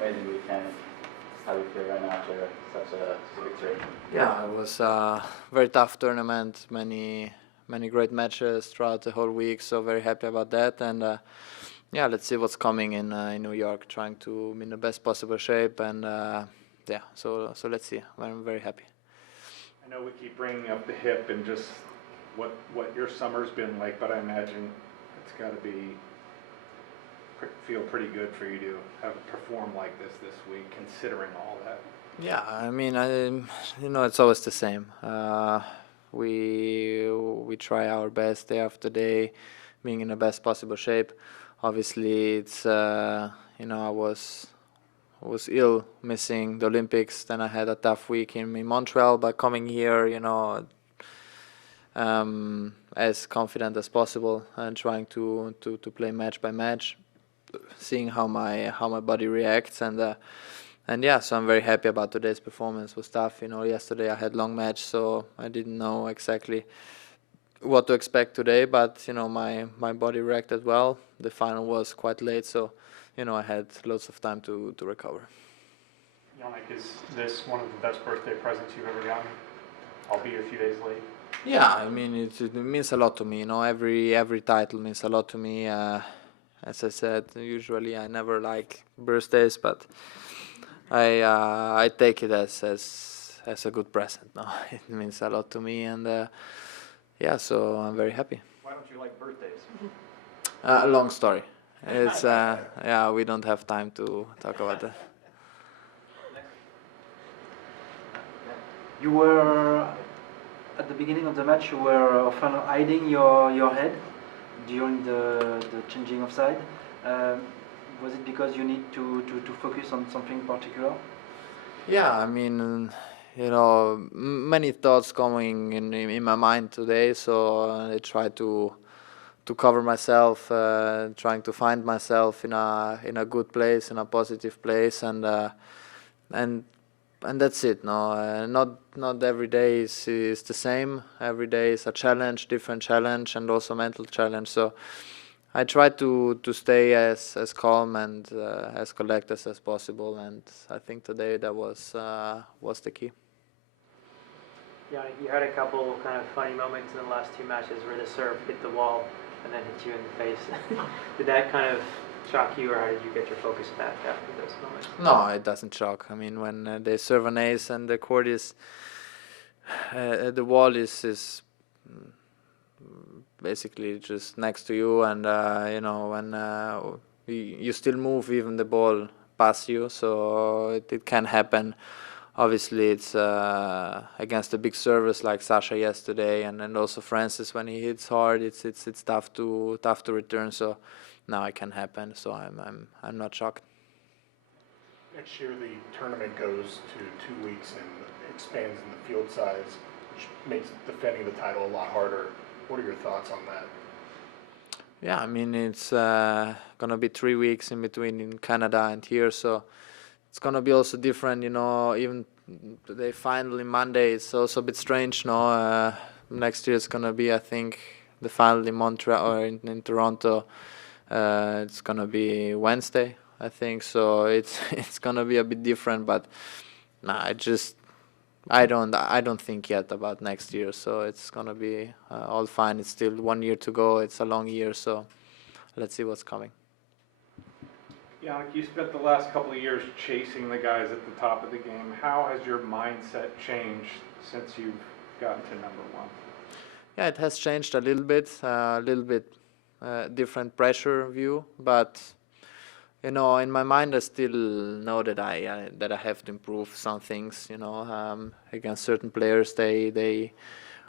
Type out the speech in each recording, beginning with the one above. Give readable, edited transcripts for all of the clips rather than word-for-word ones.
amazing weekend. How do you feel right now after such a victory? Yeah, it was a very tough tournament. Many great matches throughout the whole week. So very happy about that. And yeah, let's see what's coming in New York. Trying to be in the best possible shape. And yeah, so let's see. I'm very happy. I know we keep bringing up the hip and just what your summer's been like, but I imagine it's got to feel pretty good for you to have performed like this week, considering all that. Yeah, I mean, it's always the same. We try our best day after day, being in the best possible shape. Obviously, it's I was ill, missing the Olympics. Then I had a tough week in Montreal, but coming here, as confident as possible and trying to play match by match, seeing how my body reacts and yeah, so I'm very happy about today's performance. It was tough, yesterday I had long match, so I didn't know exactly what to expect today, but my body reacted well. The final was quite late, so I had lots of time to recover. Jannik, is this one of the best birthday presents you've ever gotten? Albeit a few days late. Yeah, I mean it means a lot to me. Every title means a lot to me. As I said, usually I never like birthdays, but I take it as a good present. No, it means a lot to me, and yeah, so I'm very happy. Why don't you like birthdays? Long story. It's yeah, we don't have time to talk about that. You were at the beginning of the match. You were often hiding your head during the changing of side. Was it because you need to focus on something particular? Yeah, I mean, many thoughts coming in my mind today, so I try to cover myself, trying to find myself in a good place, in a positive place, and that's it. No, not every day is the same. Every day is a challenge, different challenge, and also mental challenge. So I try to stay as calm and as collected as possible, and I think today that was the key. Yeah, you had a couple kind of funny moments in the last two matches where the serve hit the wall and then hit you in the face. Did that kind of shock you, or how did you get your focus back after those moments? No, it doesn't shock. I mean, when they serve an ace and the court is, the wall is basically just next to you, and when you still move, even the ball past you, so it can happen. Obviously, it's against a big service like Sasha yesterday, and also Francis when he hits hard. It's tough to return. So now it can happen. So I'm not shocked. Next year the tournament goes to 2 weeks and expands in the field size, which makes defending the title a lot harder. What are your thoughts on that? Yeah, I mean it's gonna be 3 weeks in between in Canada and here, so it's gonna be also different. Even today finally Monday, it's also a bit strange. No, next year it's gonna be, I think, the final in Montreal or in Toronto. It's gonna be Wednesday, I think. So it's gonna be a bit different, but nah, I don't think yet about next year. So it's gonna be all fine. It's still 1 year to go. It's a long year, so let's see what's coming. Jannik, you spent the last couple of years chasing the guys at the top of the game. How has your mindset changed since you've gotten to number one? Yeah, it has changed a little bit, different pressure view, but in my mind I still know that I have to improve some things. Against certain players, they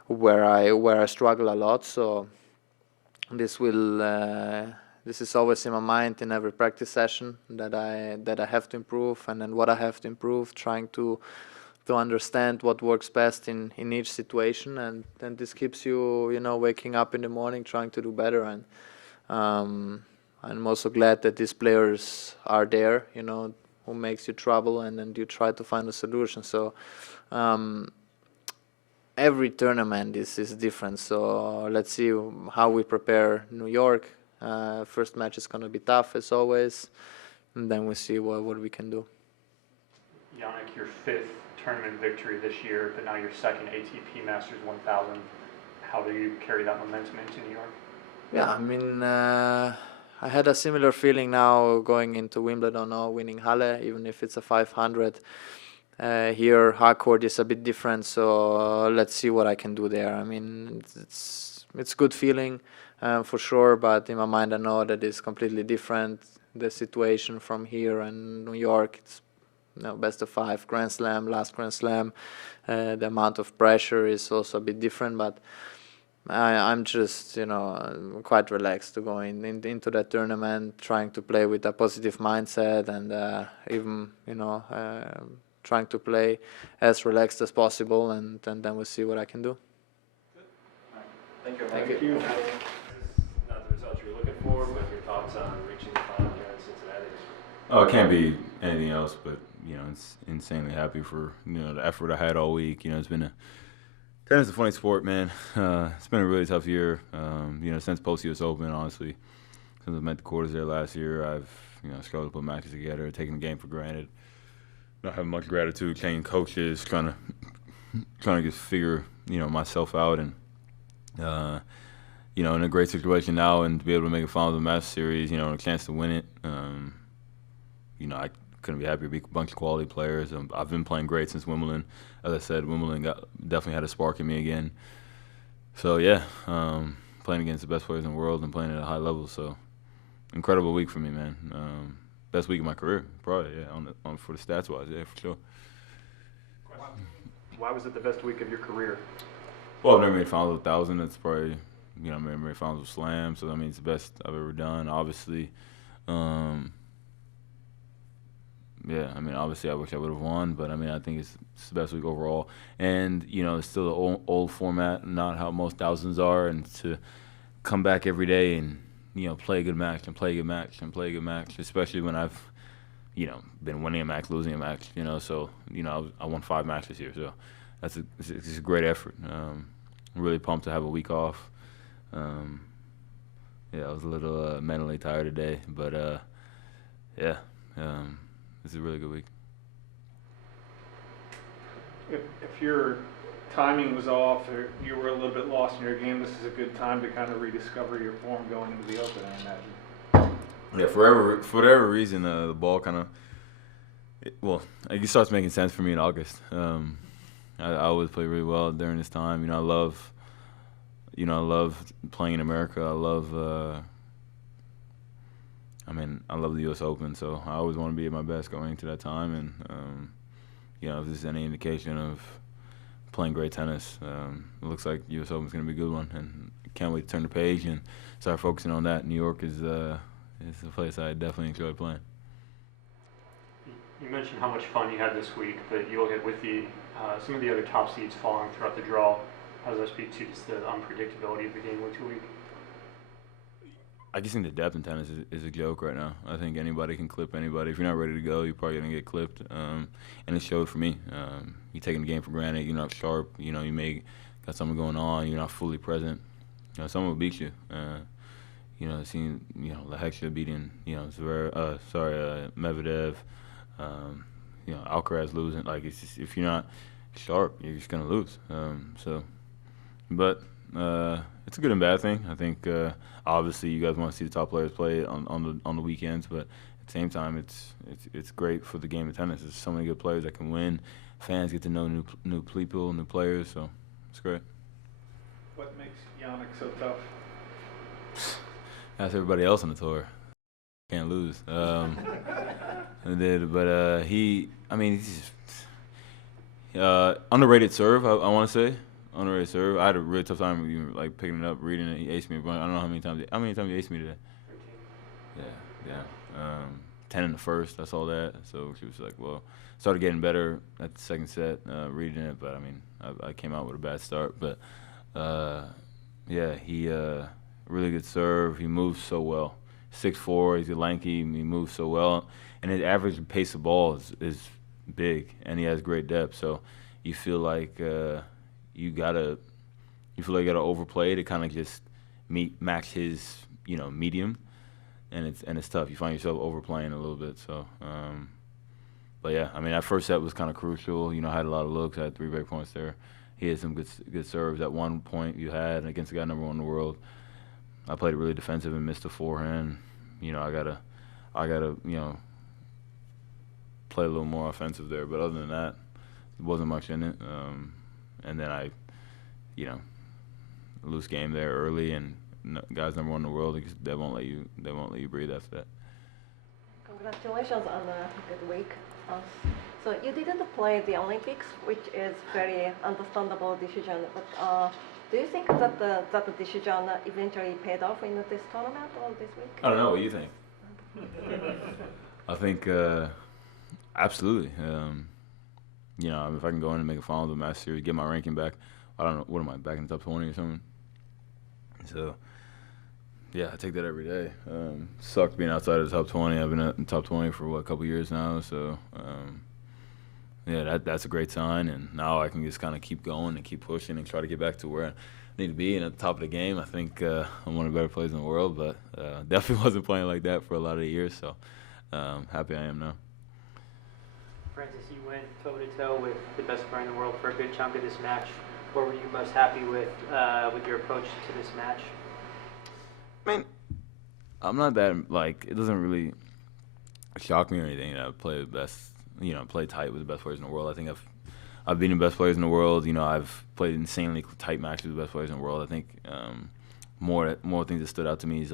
where I struggle a lot. So this is always in my mind in every practice session that I have to improve, and then what I have to improve, trying to understand what works best in each situation, and then this keeps you waking up in the morning trying to do better. And I'm also glad that these players are there, who makes you trouble, and then you try to find a solution. So every tournament is different. So let's see how we prepare New York. First match is going to be tough as always. and then we see what we can do. Jannik, your 5th tournament victory this year, but now your 2nd ATP Masters 1000. How do you carry that momentum into New York? Yeah, I mean, I had a similar feeling now going into Wimbledon or winning Halle, even if it's a 500. Here, hardcourt is a bit different, so let's see what I can do there. I mean, it's good feeling for sure, but in my mind I know that it's completely different. The situation from here and New York, it's best of 5, Grand Slam, last Grand Slam. The amount of pressure is also a bit different, but I'm just, quite relaxed to go into that tournament, trying to play with a positive mindset and even, trying to play as relaxed as possible, and then we'll see what I can do. Thank you. Thank you. Not the result you were looking for, but your thoughts on reaching the final here in Cincinnati? Oh, it can't be anything else, but it's insanely happy for the effort I had all week. It's been tennis is a funny sport, man. It's been a really tough year. Since post-US Open, honestly, since I met the quarters there last year, I've struggled to put matches together, taking the game for granted, not having much gratitude, changing coaches, trying to just figure myself out, and in a great situation now, and to be able to make a finals of the Masters series, and a chance to win it. I couldn't be happier to beat a bunch of quality players. I've been playing great since Wimbledon. As I said, Wimbledon definitely had a spark in me again. So yeah, playing against the best players in the world and playing at a high level. So incredible week for me, man. Best week of my career, probably. Yeah, for the stats wise, yeah, for sure. Why was it the best week of your career? Well, I've never made finals of 1,000. That's probably I've never made finals of Slam. So it's the best I've ever done. Obviously. Obviously I wish I would have won, but I think it's the best week overall. And, it's still the old format, not how most thousands are, and to come back every day and, play a good match and play a good match and play a good match, especially when I've, been winning a match, losing a match, so, I won 5 matches here. So it's a great effort. I'm really pumped to have a week off. I was a little mentally tired today, but, it's a really good week. If your timing was off or you were a little bit lost in your game, this is a good time to kind of rediscover your form going into the Open, I imagine. Yeah, for whatever reason, the ball kind of, it starts making sense for me in August. I always play really well during this time. I love playing in America. I love the U.S. Open, so I always want to be at my best going into that time. And, if there's any indication of playing great tennis, it looks like U.S. Open's going to be a good one. And can't wait to turn the page and start focusing on that. New York is a place I definitely enjoy playing. You mentioned how much fun you had this week, but you look at some of the other top seeds falling throughout the draw. How does that speak to just the unpredictability of the game week to week? I just think the depth in tennis is a joke right now. I think anybody can clip anybody. If you're not ready to go, you're probably going to get clipped. And it showed for me. You're taking the game for granted. You're not sharp. You may got something going on. You're not fully present. Someone will beat you. Seeing, Lehecka beating, Medvedev, Alcaraz losing. Like, it's just, if you're not sharp, you're just going to lose. It's a good and bad thing. I think obviously you guys want to see the top players play on the weekends, but at the same time, it's great for the game of tennis. There's so many good players that can win. Fans get to know new people, new players, so it's great. What makes Jannik so tough? That's everybody else on the tour. Can't lose. He's underrated serve. I want to say. Underrated serve. I had a really tough time even picking it up, reading it. He aced me. I don't know how many times he aced me today. 13. Yeah. 10 in the first. I saw that. So she was started getting better at the second set, reading it. But I came out with a bad start. But he really good serve. He moves so well. 6'4". He's lanky. He moves so well, and his average pace of ball is big, and he has great depth. So you feel like you gotta overplay to kind of just match his medium, and it's tough. You find yourself overplaying a little bit. So, but yeah, I mean, that first set was kind of crucial. You know, I had a lot of looks. I had 3 break points there. He had some good serves. At one point, you had against the guy number 1 in the world. I played really defensive and missed a forehand. You know, I gotta play a little more offensive there. But other than that, there wasn't much in it. And then I, loose game there early, and guys number 1 in the world, they won't let you breathe after that. Congratulations on a good week. So you didn't play the Olympics, which is very understandable decision. But do you think that that decision eventually paid off in this tournament or this week? I don't know. What do you think? I think absolutely. If I can go in and make a final of the Masters Series, get my ranking back, I don't know, what am I, back in the top 20 or something? So, yeah, I take that every day. Sucked being outside of the top 20. I've been in the top 20 for, a couple years now. So, yeah, that's a great sign. And now I can just kind of keep going and keep pushing and try to get back to where I need to be. And at the top of the game, I think I'm one of the better players in the world. But definitely wasn't playing like that for a lot of years. So, happy I am now. Francis, you went toe-to-toe with the best player in the world for a good chunk of this match. What were you most happy with your approach to this match? I mean, I'm not that, it doesn't really shock me or anything. I play the best, play tight with the best players in the world. I think I've beaten the best players in the world. I've played insanely tight matches with the best players in the world. I think more things that stood out to me is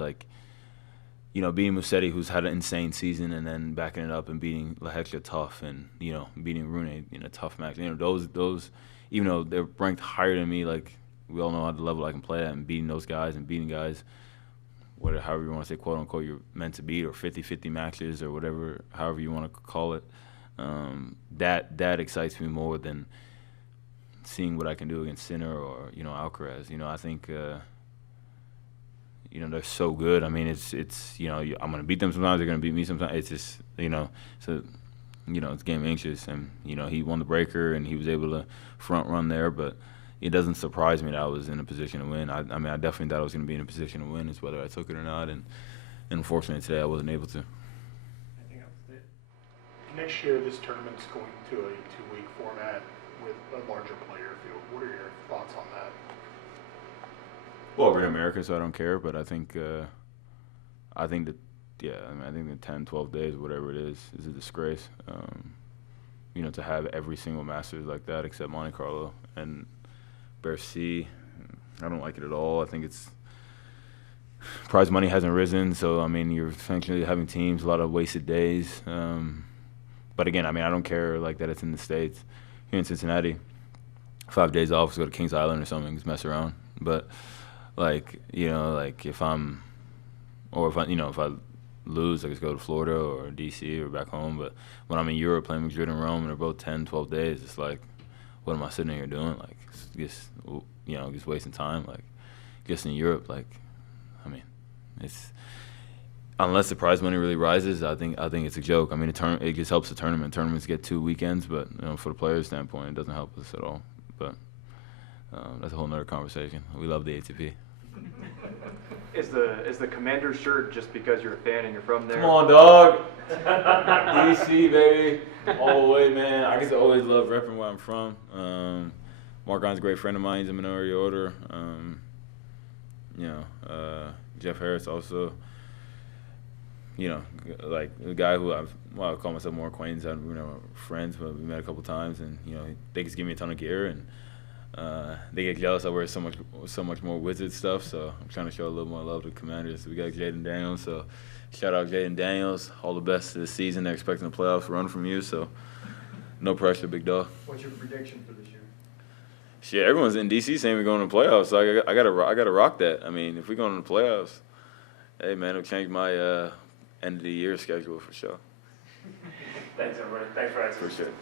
beating Musetti, who's had an insane season, and then backing it up and beating Lehecka tough, and beating Rune in a tough match. Those, even though they're ranked higher than me, we all know at the level I can play at, and beating those guys and beating guys, however you want to say, quote unquote, you're meant to beat, or 50-50 matches, or whatever, however you want to call it. That excites me more than seeing what I can do against Sinner or Alcaraz. I think. They're so good. I mean, it's I'm gonna beat them sometimes. They're gonna beat me sometimes. It's just it's game anxious, and he won the breaker and he was able to front run there. But it doesn't surprise me that I was in a position to win. I definitely thought I was gonna be in a position to win. It's whether I took it or not, and unfortunately today I wasn't able to. Anything else? Next year, this tournament's going to a 2-week format with a larger player field. What are your thoughts on that? Well, we're in America, so I don't care. But I think the 10, 12 days, whatever it is a disgrace. To have every single Masters like that except Monte Carlo and Bercy, I don't like it at all. I think prize money hasn't risen, so you're essentially having teams, a lot of wasted days. But again, I don't care that it's in the States. Here in Cincinnati, 5 days off, let's go to Kings Island or something, just mess around. But if I lose, I just go to Florida or DC or back home. But when I'm in Europe playing Madrid and Rome and they're both 10, 12 days, it's what am I sitting here doing? Just wasting time. Just in Europe, it's unless the prize money really rises, I think it's a joke. It just helps the tournament. Tournaments get 2 weekends, but for the players' standpoint, it doesn't help us at all. But that's a whole nother conversation. We love the ATP. Is the Commander shirt just because you're a fan and you're from there? Come on, dog. DC, baby. All the way, man. I just always love repping where I'm from. Mark-An's a great friend of mine. He's a minority order. Jeff Harris also. The guy who I call myself more acquaintance. We're friends, but we met a couple times, and they just give me a ton of gear, and they get jealous I wear so much more Wizard stuff, so I'm trying to show a little more love to Commanders. We got Jaden Daniels, so shout out Jaden Daniels. All the best this season. They're expecting a playoffs run from you, so no pressure, big dog. What's your prediction for this year? Shit, everyone's in DC saying we're going to the playoffs, so I gotta rock that. If we're going to the playoffs, hey man, it'll change my end of the year schedule for sure. Thanks everybody. Thanks for asking. For sure.